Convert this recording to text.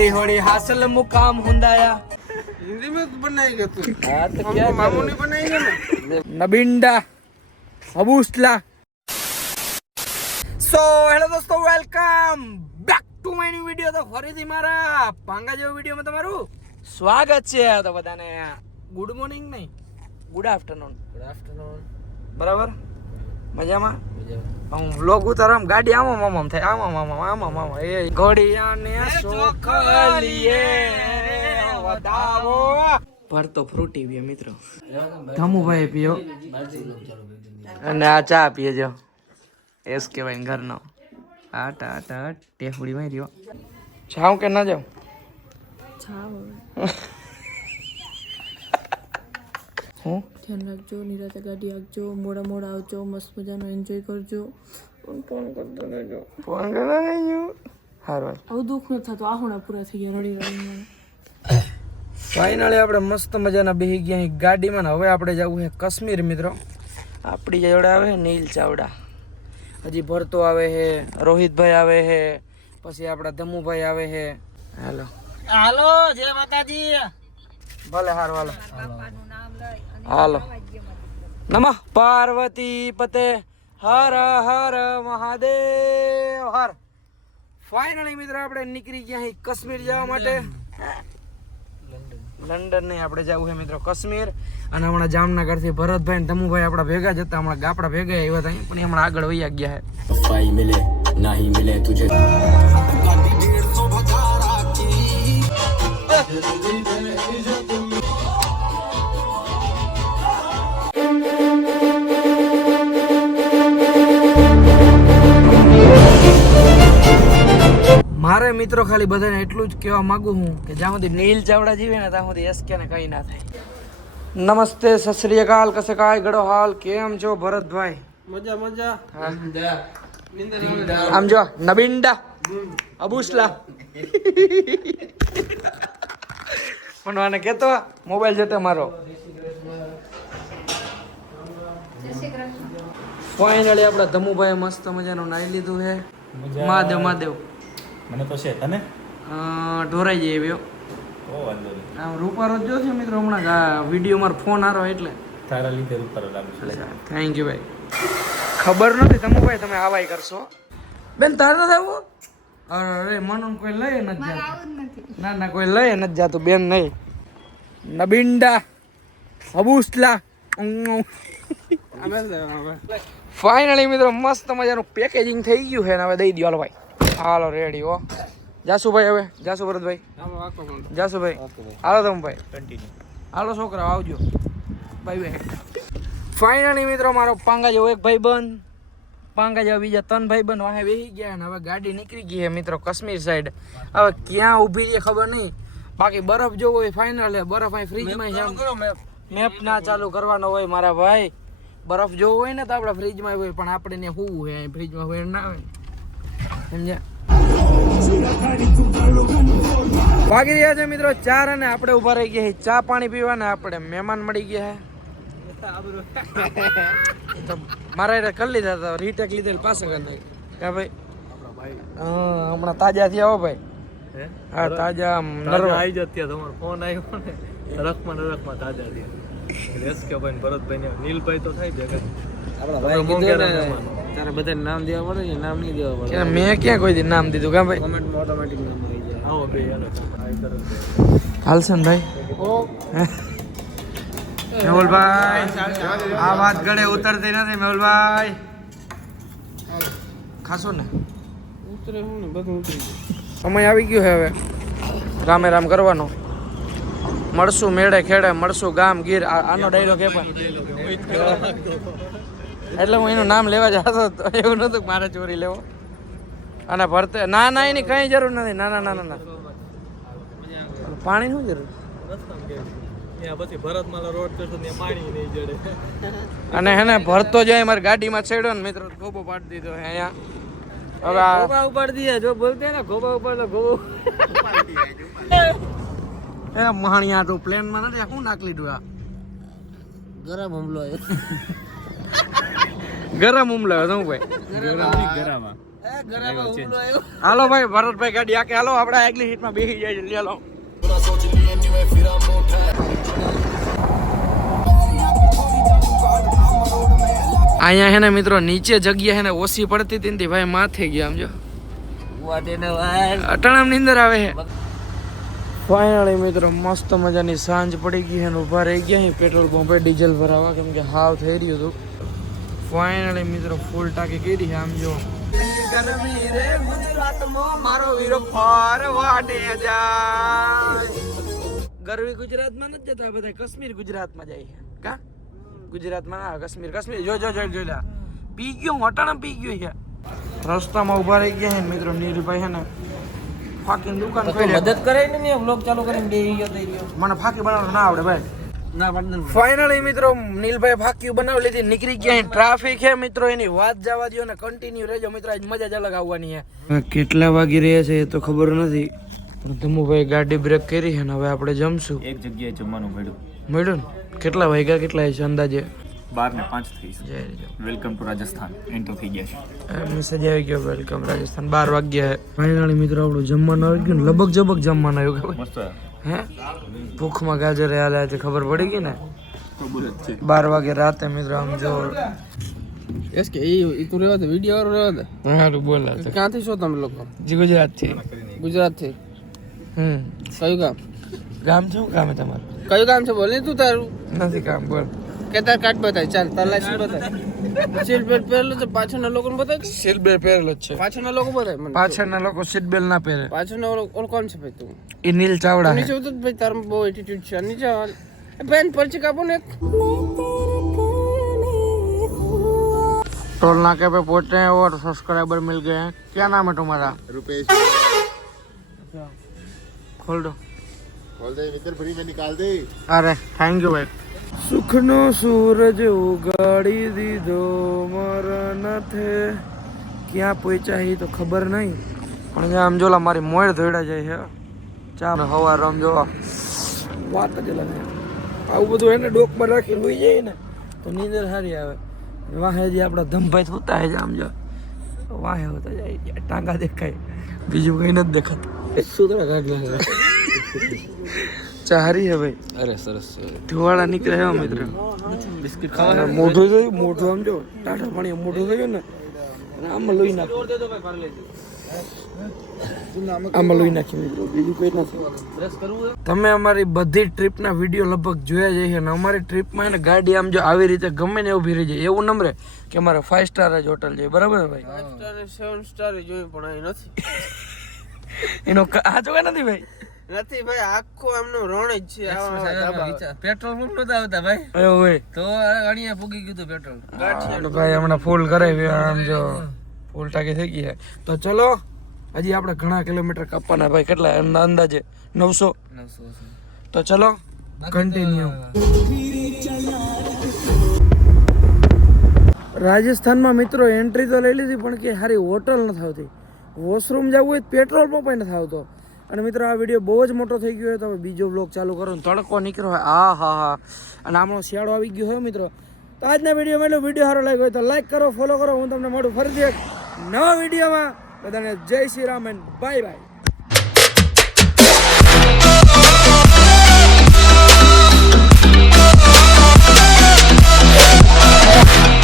थोड़ी थोड़ी हासिल मुकाम हुंदाया हिंदी में तो बनाएगा तू। हाँ तो क्या मामू नहीं बनाएगा ना। नबिंडा अबूसला सो हेलो दोस्तों welcome back to my new video તો ફરીથી મારા પાંગા જેવો વિડિયોમાં તમારું સ્વાગત છે તો બધાને ગુડ મોર્નિંગ નહીં ગુડ આફ્ટરનૂન બરાબર મજામાં હું વ્લોગ ઉતારમ ગાડી આમ થાય આમ એ ઘોડિયાને સોખલીએ વધાવો પર તો ફ્રૂટી પીએ મિત્રો ધમુભાઈ પીયો અને આ ચા પીએ જો એસ કે ભાઈ ઘરનો આટ ટેફડી માં રહ્યો જાઉં કે ના જાઉં હું ધ્યાન રાખજો નિરાતે ગાડી આપજો મોડા આવજો મસ્ત મજાનો એન્જોય કરજો ફોન કરતો રહેજો હારું આવું દુઃખ ન થતું આહોણા પૂરા થઈ ગયા રડી ફાઇનલી આપણે મસ્ત મજાના બેહી ગયા અહીં ગાડીમાં ને હવે આપણે જવું છે કાશ્મીર મિત્રો આપણી જોડે આવે છે નીલ ચાવડા હજી ભરતો આવે છે રોહિતભાઈ આવે છે પછી આપણા ધમુભાઈ આવે છે હાલો હાલો જય માતાજી ભલે હારું હાલો હાલો નમઃ પાર્વતી પતે હર હર મહાદેવ હર ફાઇનલી મિત્રો આપણે નીકળી ગયા અહીં કાશ્મીર જવા માટે લંડન નહીં આપણે જવું છે મિત્રો કાશ્મીર અને હમણાં જામનગરથી ભરતભાઈ ને ધમુભાઈ આપણા ભેગા જ હતા હમણાં આપણા ભેગા આવ્યા હતા પણ હમણાં આગળ વૈયા ગયા છે ભાઈ મિલે નહીં મિલે તુજે મારે મિત્રો ખાલી બધાને એટલું જ કહેવા માંગુ હું કે જ્યાં સુધી નીલ ચાવડા જીવે ને ત્યાં સુધી એસકે ને કઈ ના થાય નમસ્તે સત શ્રી અકાલ કસે કાય ગડો હાલ કેમ છો ભરતભાઈ મજા આમ જો નબિંડા અબુસલા પણ આને કેતો મોબાઈલ જતો મારો ફાઇનલી આપણા ધમુભાઈ મસ્ત મજાનું નાઈ લીધું છે મહાદેવ મને તો છે તને ઢોરાઈ જાય એવ્યો આમ રૂપારો જ જો છે મિત્રો હમણાં વિડીયો મારો ફોન આરો એટલે તારા લીધે રૂપારો લાગુ છે થેન્ક યુ ભાઈ ખબર નથી તમે ભાઈ તમે આવાય કરશો બેન તારે નથી આવવું અરે મનન કોઈ લઈ નથી જાતું ના કોઈ લઈ નથી જાતું બેન નહીં નબિંડા અબુસલા ફાઇનલી મિત્રો મસ્ત મજાનું પેકેજિંગ થઈ ગયું છે ને હવે દઈ દો હાલો ભાઈ હાલો રેડી હો જાસુભાઈ હવે જાસુ ભરતભાઈ જાસુભાઈ હાલો તમે ભાઈ હાલો છોકરા આવજો બાય બાય ફાઇનલી મિત્રો મારો પાંગા જેવો એક ભાઈ બંધ પાંગા જેવા બીજા 3 ભાઈ બંધ વાહે બેસી ગયા ને હવે ગાડી નીકળી ગઈ છે મિત્રો કાશ્મીર સાઈડ હવે ક્યાં ઊભી છે ખબર નહીં બાકી બરફ જોવો હોય ફાઇનલ બરફ અહીં ફ્રીજમાં છે મેપ ના ચાલુ કરવાનો હોય મારા ભાઈ બરફ જોવો હોય ને તો આપણે ફ્રીજમાં હોય પણ આપણે ને હોવું હોય અહીં ફ્રીજમાં હોય ના હોય સમજ્યા વાગી રહ્યા છે મિત્રો 4 અને આપણે ઉભા રહી ગયા ચા પાણી પીવાના આપણે મહેમાન મળી ગયા તો મારા કરી લીધા હતા રીટેક લીધેલ પાછા કરી ક્યાં ભાઈ હમણાં તાજા થયા હો ભાઈ હા તાજા આવી જત ત્યાં તમારો ફોન આવ્યો ને રખમાં તાજા થયા એસ કે ભાઈ ભરતભાઈ ને નીલભાઈ તો થાય છે આપણા ભાઈ કીધું ને તારે બધાને નામ દેવા પડે ને નામ નહીં દેવા પડે મેં ક્યાં કોઈ દી નામ દીધું કાં ભાઈ કોમેન્ટમાં ઓટોમેટિક નામ આવી જાય આવો બે હાલસન ભાઈ મેહુલભાઈ આ વાત ગળે ઉતરતી નથી મેહુલભાઈ ખાશો ને ઉતરે હું ને બધું ઉતરી ગયું સમય આવી ગયો છે હવે રામે રામ કરવાનો મળશું મેળે ખેડે મળશું ગામ ગીર આનો ડાયલોગ એ પણ એટલે હું એનું નામ લેવા જતો એવું નતું મારે ચોરી લેવો અને ભરતે ના એની કઈ જરૂર નથી ના પાણી શું જરૂર પછી ભરતમાલા રોડ કરતો ને પાણી નહીં જડે અને હેને ભરતો જાય મારી ગાડીમાં છેડ્યો ને મિત્રો ગોબો પાડી દીધો અહીંયા હવે ગોબા ઉપાડી દીધા જો બોલતે ને ગોબા ઉપર તો ગોબો એ મહાણિયા તો પ્લેનમાં નથી શું નાખ લીધું આ ગરમ હુમલો ગરમ હુમલો હતો હું ભાઈ ગરમ હાલો ભાઈ ભરતભાઈ ગાડી આકે હાલો આપણે આગલી સીટમાં બેસી જાય જલ્દી હાલો અહીંયા હે ને મિત્રો નીચે જગ્યા હે ને ઓછી પડતી હતી ને ભાઈ માથે ગયા આમ જો અટાણામ ની અંદર આવે છે ફાઇનલી મિત્રો મસ્ત મજાની સાંજ પડી ગઈ અને ઉભા રહી ગયા અહીં પેટ્રોલ પંપે ડીઝલ ભરાવા કેમ કે હાવ થઈ રહ્યું હતું ફાઇનલી મિત્રો ફૂલ ટાંકી કરી છે આમ જો ગરમી રે ગુજરાતમાં મારો વીરો ફરવાડે જાય ગરવી ગુજરાતમાં નથી જતા બધા કાશ્મીર ગુજરાતમાં જાય છે કા ગુજરાતમાં ના કાશ્મીર જો પી ગયો અટાણા પી ગયો છે રસ્તામાં ઉભા રહી ગયા છે મિત્રો નીરભાઈ છે ને ફાકી દુકાન મદદ કરે ને વ્લોગ ચાલુ કરીને બેહી ગયો થઈ ગયો મને ફાકી બનાવવાનું ના આવડે ભાઈ ના પડે ફાઇનલી મિત્રો નીલભાઈ ફાકી બનાવી લીધી નીકળી ગયા ટ્રાફિક છે મિત્રો એની વાત જવા દો ને કન્ટિન્યુ રહેજો મિત્રો આજ મજા જ અલગ આવવાની છે કેટલા વાગી રહ્યા છે એ તો ખબર નથી પણ ધમુભાઈ ગાડી બ્રેક કરી છે ને હવે આપણે જમશું એક જગ્યાએ જમવાનું મળ્યું ને કેટલા વાગ્યા કેટલા છે અંદાજે 12:05 થઈ છે વેલકમ ટુ રાજસ્થાન એન્ટર થઈ ગયા છે મેસેજ આવી ગયો વેલકમ રાજસ્થાન 12 વાગ્યા ફાઇનલી મિત્રો આપણું જમવાનું આવી ગયું ને લબક જબક જમવાનું આવ્યું મસ્ત હે ભૂખમાં ગાજર હાલ્યા તે ખબર પડી ગઈ ને તો બોલે છે 12 વાગે રાતે મિત્રો આમ જો એસ કે ઈ તું રહેવા દે વિડિયો વાળો રહેવા દે હારું બોલા ક્યાંથી છો તમે લોકો ગુજરાત થી ગુજરાતથી કયું ગામ ગામ છે શું કામ છે તમારું કયું ગામ છે બોલ ને તું તારું નથી કામ બોલ કે તાર કાર્ડ બતાય ચાલ તાર લાયસન્સ બતાય સીટ બેલ્ટ પહેરેલું છે પાછળના લોકોને બતાય સીટ બેલ્ટ પહેરેલો જ છે પાછળના લોકો બતાય મને પાછળના લોકો સીટ બેલ્ટ ના પહેરે પાછળના ઓલો કોણ છે ભાઈ તું એ નીલ ચાવડા નીચે ઉતર ભાઈ તારું બહુ એટીટ્યુડ છે નીચે હાલ બેન પરચી કાપો ને टोल नाके पे पहुंचे हैं और सब्सक्राइबर मिल गए हैं क्या नाम है तुम्हारा रुपेश खोल दो बोल दे मित्र फ्री में निकाल दे अरे थैंक यू भाई सुखनो सूरज उगाड़ी दीदो मरण थे क्या पहुंचा ही तो खबर नहीं પણ આમ જોલા મારી મોડ ધોડા જાય છે ચા હવા રમ જો વાત જ અલગ છે આવું બધું એને ડોકમાં રાખી લઈ જાય ને તો નીંદર સારી આવે વાહે જે આપણા ધમભાઈ થતા હે આમ જો વાહે હોતા જાય ટાંગા દેખાય બીજું કઈ નથી દેખાતું સુધરા કાઢલા ચારી હે ભાઈ અરે સરસ ધુવાળા નીકળે હે મિત્ર બિસ્કિટ મોઢું જોયું મોઢું આમ જો ટાટા પાણી મોઢું થયું ને આમાં લોહી નાખ આમાં લોહી નાખી મિત્રો બીજું કઈ નથી તમે અમારી બધી ટ્રીપના વિડીયો લગભગ જોયા જાય છે અને અમારી ટ્રીપમાં એને ગાડી આમ જો આવી રીતે ગમે ને ઊભી રહી જાય એવું નંબરે કે અમારે 5 સ્ટાર જ હોટલ છે બરાબર ને ભાઈ 5 સ્ટાર 7 સ્ટાર જોયું પણ અહીં નથી એનો આ જો નથી ભાઈ નથી ભાઈ આખું આમનું રણ જ છે પેટ્રોલ પંપ નતા આવતા ભાઈ એવું હોય તો અણીયા પૂગી ગયું પેટ્રોલ ભાઈ હમણાં ફૂલ કરાવી આમ જો ફૂલ ટાંકી થઈ ગઈ છે તો ચલો હજી આપણે ઘણા કિલોમીટર કાપવાના ભાઈ કેટલા અંદાજે 900 તો ચલો કન્ટિન્યુ રાજસ્થાનમાં મિત્રો એન્ટ્રી તો લઈ લીધી પણ કે સારી હોટલ નથી આવતી વોશરૂમ જવું હોય પેટ્રોલ પંપ નથી આવતો અને મિત્રો આ વિડીયો બહુ જ મોટો થઈ ગયો હોય તો હવે બીજો બ્લોગ ચાલુ કરો ને તડકો નીકળ્યો હોય હા અને આમનો શિયાળો આવી ગયો હોય મિત્રો તો આજના વિડીયોમાં વિડીયો સારો લાગ્યો હોય તો લાઈક કરો ફોલો કરો હું તમને મળું ફરીથી એક નવા વિડીયોમાં બધાને જય Shri Ram and bye bye